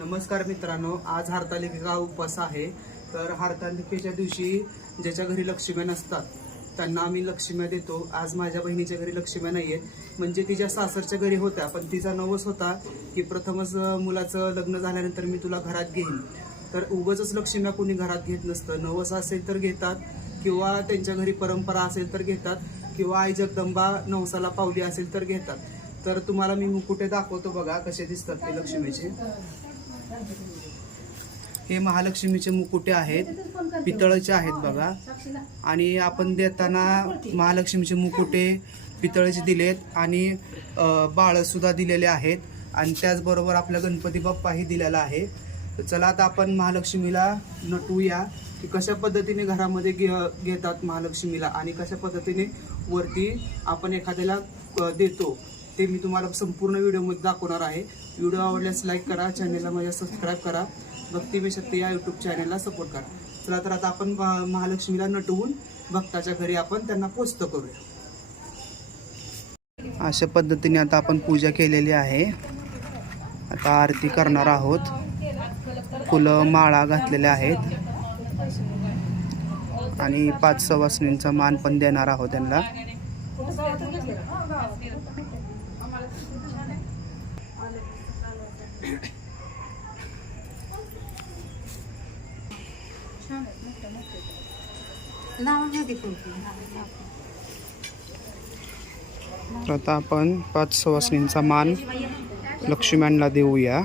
नमस्कार मित्रांनो आज हरतालिकेचा उपवास आहे. तर हरतालिकेच्या दिवशी ज्याच्या घरी लक्ष्म्या नसतात त्यांना आम्ही लक्ष्म्या देतो. आज माझ्या बहिणीच्या घरी लक्ष्म्या आहे म्हणजे तिच्या सासरच्या घरी होत्या पण तिचा नवस होता की प्रथमच मुलाचं लग्न झाल्यानंतर मी तुला घरात घेईन. तर उगंच लक्ष्म्या कोणी घरात घेत नसतं. नवस असेल तर घेतात किंवा त्यांच्या घरी परंपरा असेल तर घेतात किंवा आई जगदंबा नवसाला पावली असेल तर घेतात. तर तुम्हाला मी मुकुटे दाखवतो बघा कसे दिसतात ते लक्ष्मीचे. हे महालक्ष्मीचे मुकुटे आहेत. पितळचे आहेत बघा. आणि आपण देताना महालक्ष्मीचे मुकुटे पितळचे दिलेत आणि बाळसुद्धा दिलेले आहेत. आणि त्याचबरोबर आपला गणपती बाप्पाही दिलेला आहे. तर चला आता आपण महालक्ष्मीला नटूया की कशा पद्धतीने घरामध्ये घे- घेतात महालक्ष्मीला आणि कशा पद्धतीने वरती आपण एखाद्याला देतो ते मी तुम्हाला संपूर्ण व्हिडिओमध्ये दाखवणार आहे. व्हिडिओ आवडल्यास लाईक करा चॅनलला माझ्या सबस्क्राईब करा भक्तिमय शक्ती या यूट्यूब चॅनलला सपोर्ट करा चला तर आता आपण महालक्ष्मीला नटवून भक्ताच्या घरी आपण त्यांना पोचत करूया अशा पद्धतीने आता आपण पूजा केलेली आहे आता आरती करणार आहोत फुलं माळा घातलेल्या आहेत आणि पाच सवासणींचा मान पण देणार आहोत त्यांना तर आता आपण पाच सवासणींचा मान लक्ष्म्यांना देऊया.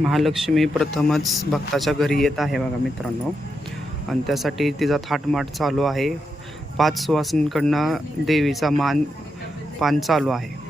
महालक्ष्मी प्रथमच भक्ताच्या घरी येत आहे बघा मित्रांनो. आणि त्यासाठी तिचा थाटमाट चालू आहे. पाच सुवासिनीकडनं देवीचा मान पान चालू आहे.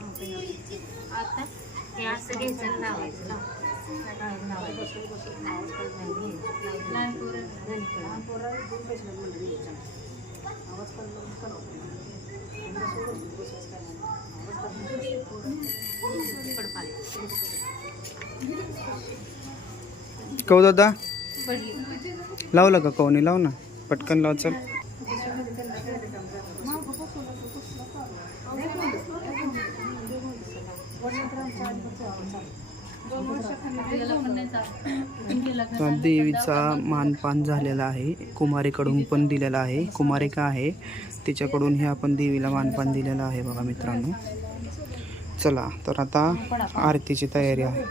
आता हे असं घ्यायचं लावायचं. कौ दादा लावलं का कौनी? लाव ना. पटकन लाव चल तर देवीचा मानपान झालेला आहे. कुमारीकडून पण दिलेला आहे. कुमारिका आहे. तिच्याकडून हे आपण देवीला मानपान दिलेलं आहे बघा मित्रांनो. चला तर आता आरतीची तयारी आहे.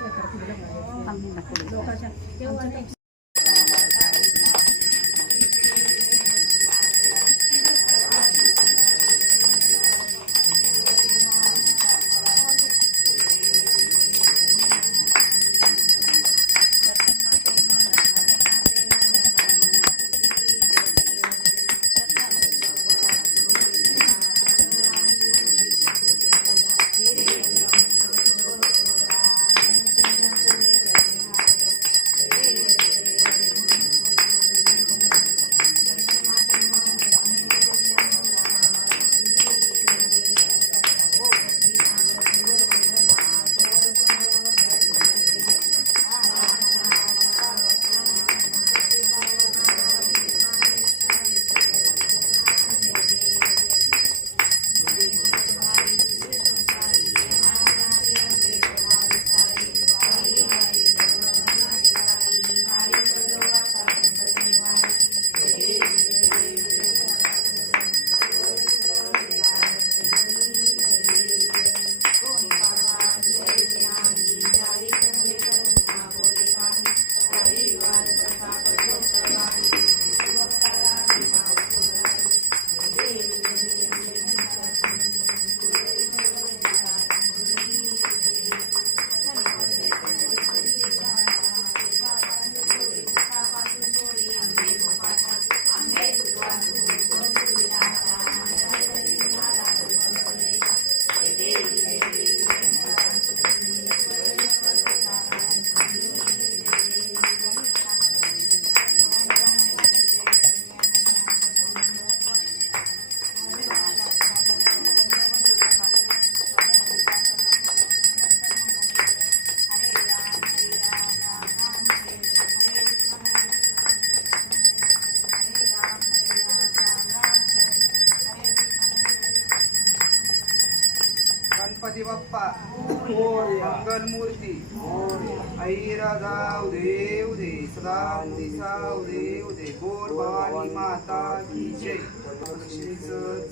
आई राजा उदे उदे सदा दिसा उदे उदे गोर भवानी माता की जय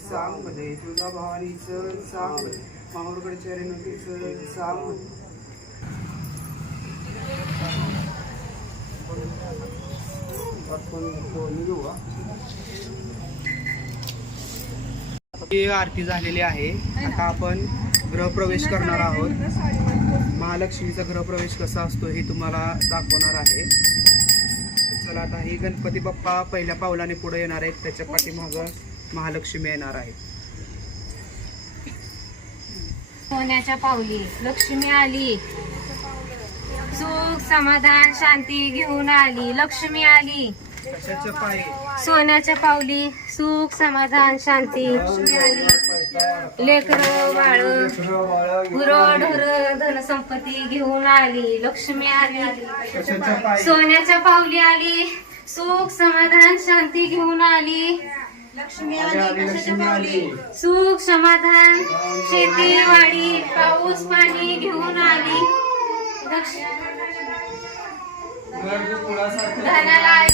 सांग तुझा भवानीचं सांग माहूरगड चरणतीचं सांगमध्ये ही आरती झालेली आहे. आता आपण गृहप्रवेश करणार आहोत. महालक्ष्मीचा गृहप्रवेश कसा असतो हे तुम्हाला दाखवणार आहे. चला आता ही गणपती बाप्पा पहिल्या पावलाने पुढे येणार आहेत. त्याच्या पाठीमागं महालक्ष्मी येणार आहे. सोन्याच्या पावली. लक्ष्मी आली. सुख समाधान शांती घेऊन आली. लक्ष्मी आली. सोन्याच्या पावली. सुख समाधान शांती. लेकर बाळ गुरं ढोर धनसंपत्ती घेऊन आली लक्ष्मी आली सोन्याच्या पावली आली सुख समाधान शांती घेऊन आली. लक्ष्मी आली सुख समाधान शेती वाडी पाऊस पाणी घेऊन आली. धनाला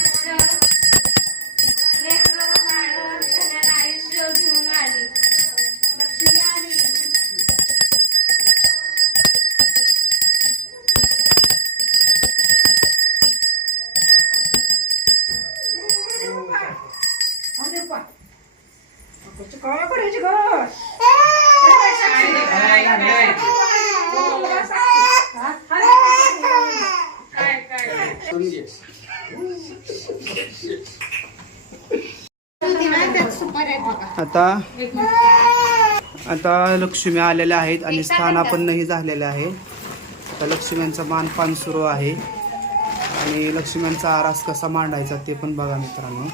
आता आता लक्ष्मी आलेल्या आहेत आणि स्थानापन्नही झालेलं आहे. आता लक्ष्म्यांचा मानपान सुरू आहे. आणि लक्ष्म्यांचा आरास कसा मांडायचा ते पण बघा मित्रांनो.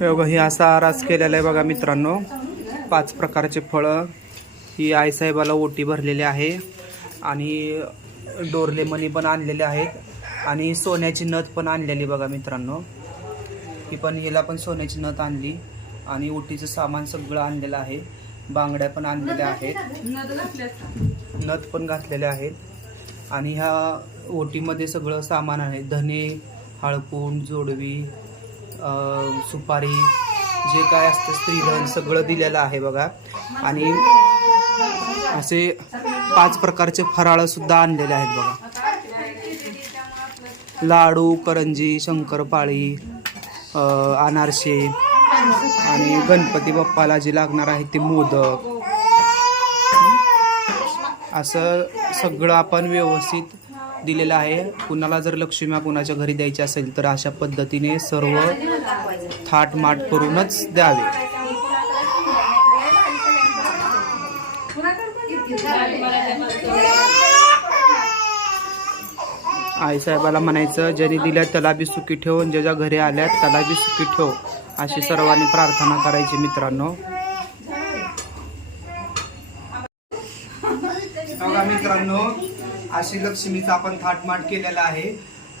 हे बघा ही असा आरास केलेला आहे बघा मित्रांनो. पाच प्रकारचे फळं. ही आईसाहेबाला ओटी भरलेली आहे. आणि डोरले मणी पण आणलेले आहेत. आणि सोन्याची नथ पण आणलेली बघा मित्रांनो. ही पण हिला पण सोन्याची नथ आणली आणि ओटीचं सामान सगळं आणलेलं आहे. बांगड्या पण आणलेल्या आहेत. नथ पण घातलेल्या आहेत. आणि ह्या ओटीमध्ये सगळं सामान आहे. धने हळकुंड जोडवी सुपारी जे काय असतं स्त्रीधन सगळं दिलेलं आहे बघा. आणि असे पाच प्रकारचे फराळ सुद्धा आणलेले आहेत बघा. लाडू करंजी शंकरपाळी अनारसे आणि गणपती बाप्पाला जे लागणार आहे ते मोदक. असं सगळं आपण व्यवस्थित दिलेलं आहे. कुणाला जर लक्ष्म्या कुणाच्या घरी द्यायची असेल तर अशा पद्धतीने सर्व थाटमाट करूनच द्यावे. आईसाहेबाला म्हणायचं ज्यांनी दिल्या त्याला बी सुखी ठेव आणि ज्याच्या घरी आल्यात त्याला बी सुखी ठेव. अशी सर्वांनी प्रार्थना करायची मित्रांनो. बघा मित्रांनो अशी लक्ष्मीचा आपण थाटमाट केलेला आहे.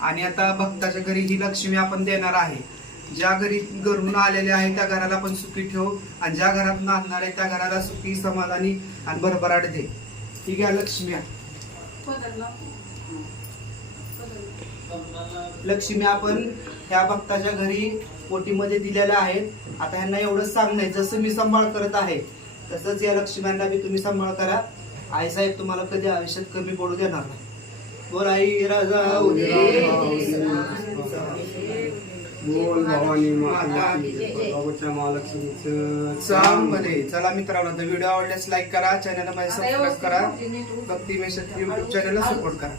आणि आता भक्ताच्या घरी ही लक्ष्मी आपण देणार आहे. ज्या घरी घरून आलेले आहे त्या घराला पण सुखी ठेव. आणि ज्या घरात नांदणार आहे त्या घराला सुखी समाधानी आणि भरभराट दे. ठीक आहे लक्ष्मी. लक्ष्मी आपण ह्या भक्ताच्या घरी पोटीमध्ये दिलेल्या आहेत. आता ह्यांना एवढंच सांगणं जसं मी सांभाळ करत आहे तसंच या लक्ष्म्यांना बी तुम्ही सांभाळ करा. आई साहेब तुम्हाला कधी आयुष्यात कमी पडू देणार नाही. बोल आई राजा बोल भवानी माता महालक्ष्मीचं. सांगमध्ये चला मित्रांनो तर व्हिडिओ आवडल्यास लाईक करा चॅनलला सबस्क्राईब करा. भक्ती मेसेज युट्यूब चॅनलला सपोर्ट करा.